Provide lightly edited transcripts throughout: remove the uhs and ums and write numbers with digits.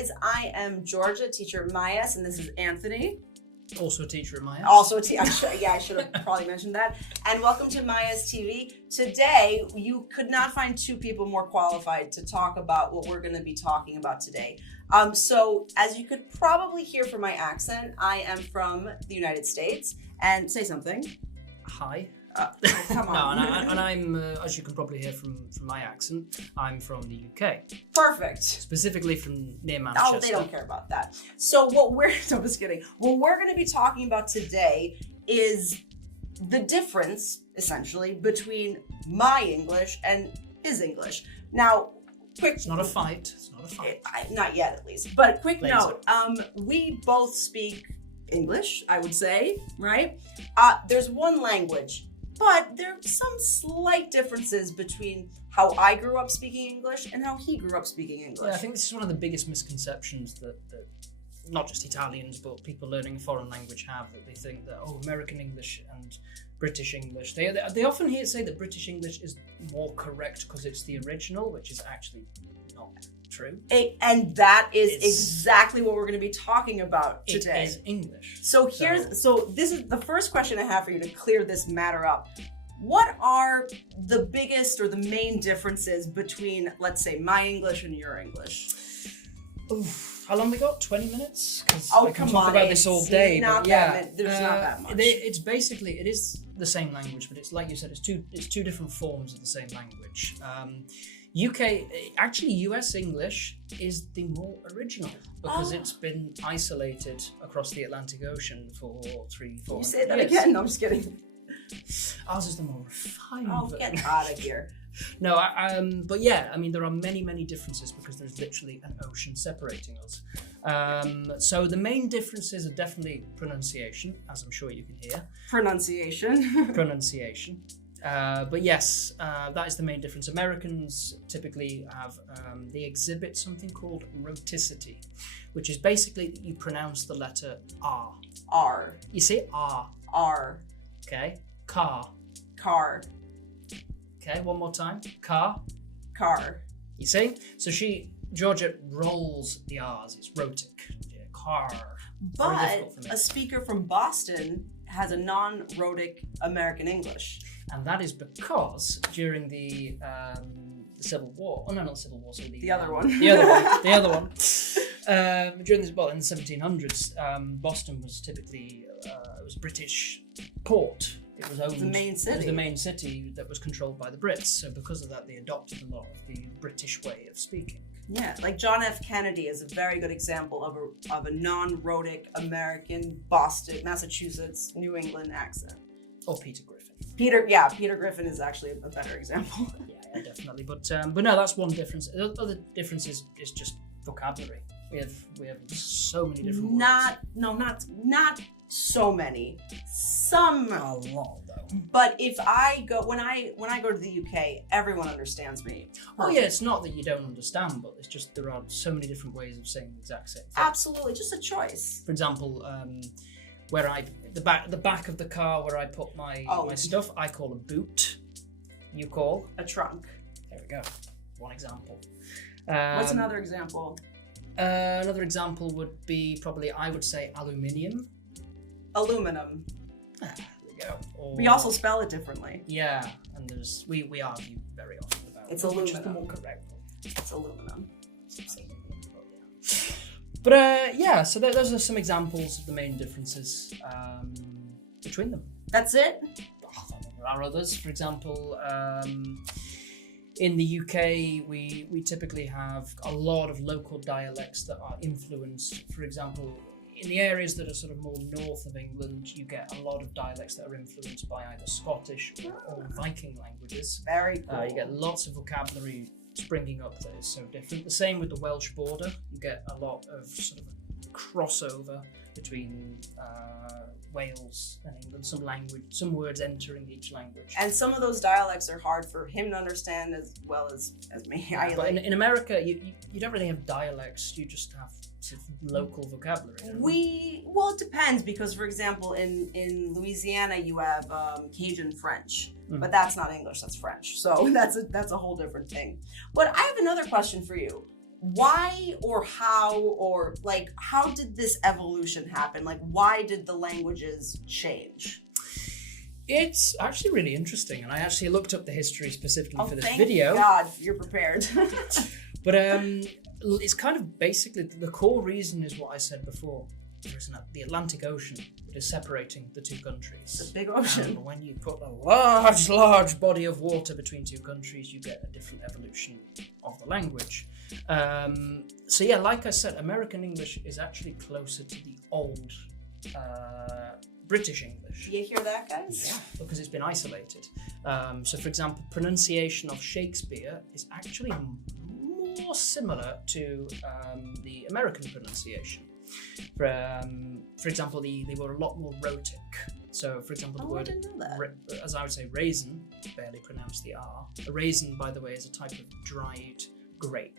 guys. I am Georgia, teacher at MyES, and this is Anthony. Also a teacher at MyES. I should have probably mentioned that. And welcome to MyES TV. Today, you could not find two people more qualified to talk about what we're going to be talking about today. So, as you could probably hear from my accent, I am from the United States. And say something. Hi. Come on. No, and I'm, as you can probably hear from my accent, I'm from the UK. Perfect. Specifically from near Manchester. Oh, they don't care about that. So I'm just kidding. What we're going to be talking about today is the difference, essentially, between my English and his English. Now, It's not a fight. Not yet, at least. But quick Later. note, we both speak English, I would say, right? There's one language, but there are some slight differences between how I grew up speaking English and how he grew up speaking English. Yeah, I think this is one of the biggest misconceptions that not just Italians, but people learning a foreign language have, that they think that, American English and British English. They often say that British English is more correct because it's the original, which is actually not true. And that is exactly what we're going to be talking about today. It is English. So this is the first question I have for you to clear this matter up. What are the biggest or the main differences between, let's say, my English and your English? Oof. How long we got? 20 minutes? I can talk about this all day. There's not that much. It is the same language, but it's like you said, it's two different forms of the same language. US English is the more original because it's been isolated across the Atlantic Ocean for 300-400 years. You say that again? No, I'm just kidding. Ours is the more refined. Oh, get out of here. No, but yeah, I mean, there are many, many differences because there's literally an ocean separating us. So the main differences are definitely pronunciation, as I'm sure you can hear. Pronunciation. But yes, that is the main difference. Americans typically have, they exhibit something called rhoticity, which is basically that you pronounce the letter R. R. You say R. R. Okay. Car. Car. Okay, one more time. Car. Car. You see? So Georgia rolls the R's. It's rhotic. Yeah, car. But a speaker from Boston has a non-rhotic American English. And that is because during the Civil War, not the Civil War, sorry, the other one. The other one. During in the 1700s, Boston was typically it was a British port. It was owned. The main city. It was the main city that was controlled by the Brits. So because of that, they adopted a lot of the British way of speaking. Yeah, like John F. Kennedy is a very good example of a non-rhotic American Boston, Massachusetts, New England accent. Or Peter Griffin. Peter Griffin is actually a better example. Yeah, definitely. But no, that's one difference. The other difference is just vocabulary. We have so many different words. Not so many. Some. A lot though. But if I go when I go to the UK, everyone understands me. Oh yeah, it's not that you don't understand, but it's just there are so many different ways of saying the exact same thing. Absolutely, just a choice. For example, the back of the car where I put my stuff, I call a boot. You call a trunk. There we go. One example. What's another example? Another example would be probably, I would say, aluminium. Aluminum. There we go. Or, we also spell it differently. Yeah, and we argue very often about it's which aluminum. is the more correct one. It's aluminum. But yeah, so those are some examples of the main differences between them. That's it? There are others. For example, in the UK, we typically have a lot of local dialects that are influenced. For example, in the areas that are sort of more north of England, you get a lot of dialects that are influenced by either Scottish or Viking languages. Very cool. You get lots of vocabulary springing up that is so different. The same with the Welsh border. You get a lot of sort of crossover between Wales and England. Some words entering each language. And some of those dialects are hard for him to understand as well as me. But in America, you don't really have dialects. You just have sort of local vocabulary. Well, it depends because, for example, in Louisiana, you have Cajun French, but that's not English. That's French. So that's a whole different thing. But I have another question for you. why or how or like how did this evolution happen? Like why did the languages change? It's actually really interesting, and I actually looked up the history specifically for this thank video. God, you're prepared. But it's kind of basically the core reason is what I said before. There's the Atlantic Ocean that is separating the two countries. It's a big ocean. And when you put a large body of water between two countries, you get a different evolution of the language. So yeah, like I said, American English is actually closer to the old British English. You hear that, guys? Yeah, because it's been isolated. So for example, pronunciation of Shakespeare is actually more similar to the American pronunciation. For example, they were a lot more rhotic. So, for example, the word, I didn't know that. as I would say, raisin, barely pronounce the R. A raisin, by the way, is a type of dried grape.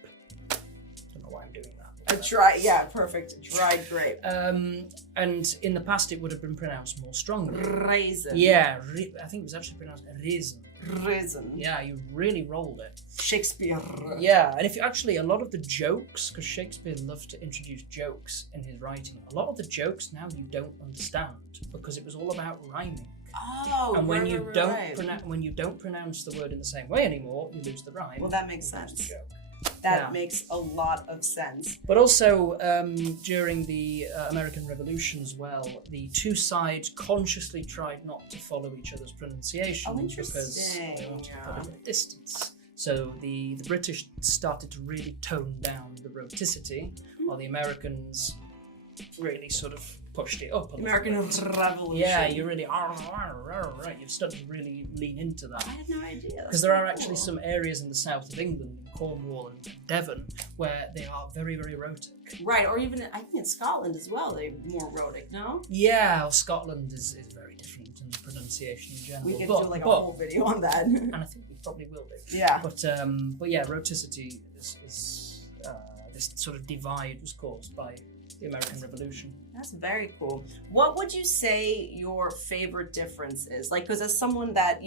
Don't know why I'm doing that. Perfect. Dried grape. And in the past, it would have been pronounced more strongly. Raisin. Yeah, I think it was actually pronounced raisin. Raisin. Yeah, you really rolled it. Shakespeare. Yeah, and if you actually, a lot of the jokes, because Shakespeare loved to introduce jokes in his writing, a lot of the jokes now you don't understand because it was all about rhyming. Oh, and when you don't right. when you don't pronounce the word in the same way anymore, you lose the rhyme. Well, that makes sense. The joke. That makes a lot of sense. But also, during the American Revolution as well, the two sides consciously tried not to follow each other's pronunciation because they wanted to put a bit of distance. So the British started to really tone down the rhoticity, while the Americans really sort of pushed it up. American Revolution. Yeah, you really right. You've started to really lean into that. I had no idea. Because there are actually some areas in the south of England, in Cornwall and Devon, where they are very, very rhotic. Right, or even I think in Scotland as well, they're more rhotic, no? Yeah, well, Scotland is very different in terms of pronunciation in general. We could do like a whole video on that. And I think we probably will do. Yeah. But yeah, rhoticity is this sort of divide was caused by the American Revolution. That's very cool. What would you say your favorite difference is? Like, because as someone that,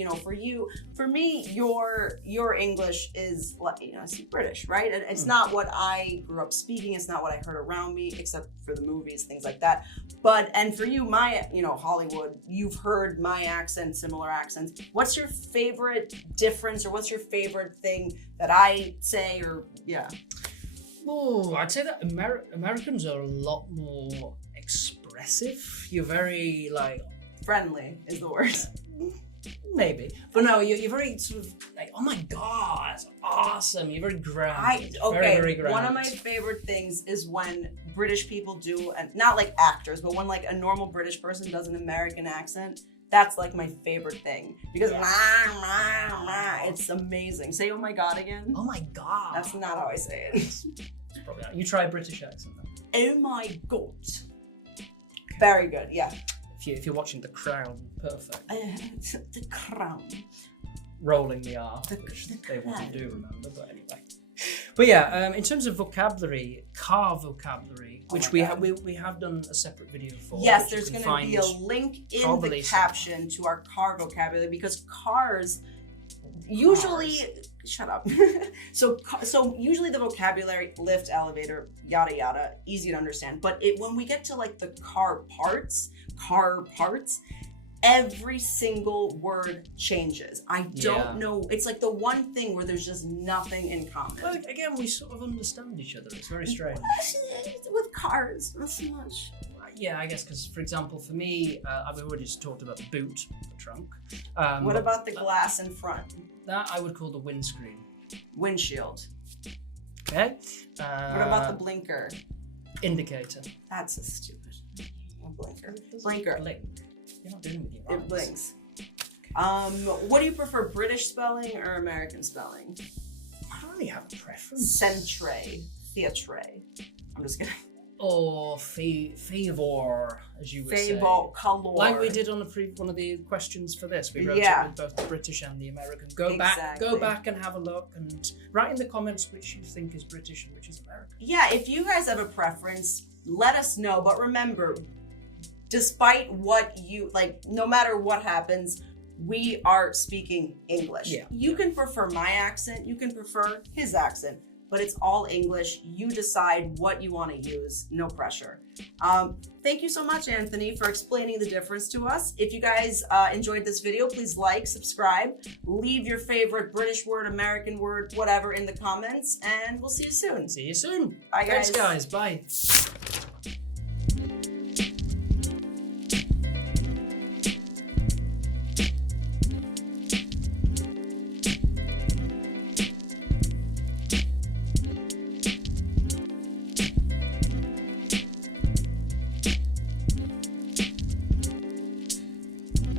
for me, your English is, it's British, right? And it's not what I grew up speaking. It's not what I heard around me, except for the movies, things like that. And for you, Hollywood, you've heard my accent, similar accents. What's your favorite difference, or what's your favorite thing that I say, or, yeah? Oh, I'd say that Americans are a lot more expressive. You're very, friendly is the word. Maybe. But no, you're very sort of like, oh my God, that's awesome. You're very grounded. Very, very grounded. One of my favorite things is when British people do, and not like actors, but when like a normal British person does an American accent. That's like my favorite thing because it's amazing. Say "oh my God" again. Oh my God. That's not how I say it. It's probably not. You try a British accent then. Oh my God. Okay. Very good. Yeah. If you're watching The Crown, perfect. The Crown. Rolling the R, which they want to do, remember? But anyway. But yeah, in terms of vocabulary, car vocabulary, which we have done a separate video for. Yes, there's going to be a link in the caption to our car vocabulary because cars usually shut up. So usually the vocabulary, lift, elevator, yada yada, easy to understand. But when we get to like the car parts, every single word changes. I don't know. It's like the one thing where there's just nothing in common. Well, again, we sort of understand each other. It's very strange. With cars, not so much. Yeah, I guess because, for example, for me, I've already just talked about the boot, the trunk. What about the glass in front? That I would call the windscreen. Windshield. Okay. What about the blinker? Indicator. That's a stupid blinker. Blinker. Blink. You're not doing it with your eyes. It blinks. What do you prefer, British spelling or American spelling? I don't really have a preference. Centre, theatre. I'm just kidding. Or favor, as you would say. Favor, color. Like we did on one of the questions for this. We wrote it with both the British and the American. Go back and have a look and write in the comments which you think is British and which is American. Yeah, if you guys have a preference, let us know. But remember, despite what you like, no matter what happens, we are speaking English. Yeah. You can prefer my accent, you can prefer his accent, but it's all English. You decide what you want to use, no pressure. Thank you so much, Anthony, for explaining the difference to us. If you guys enjoyed this video, please like, subscribe, leave your favorite British word, American word, whatever in the comments, and we'll see you soon. See you soon. Bye, guys. Thanks, guys. Bye.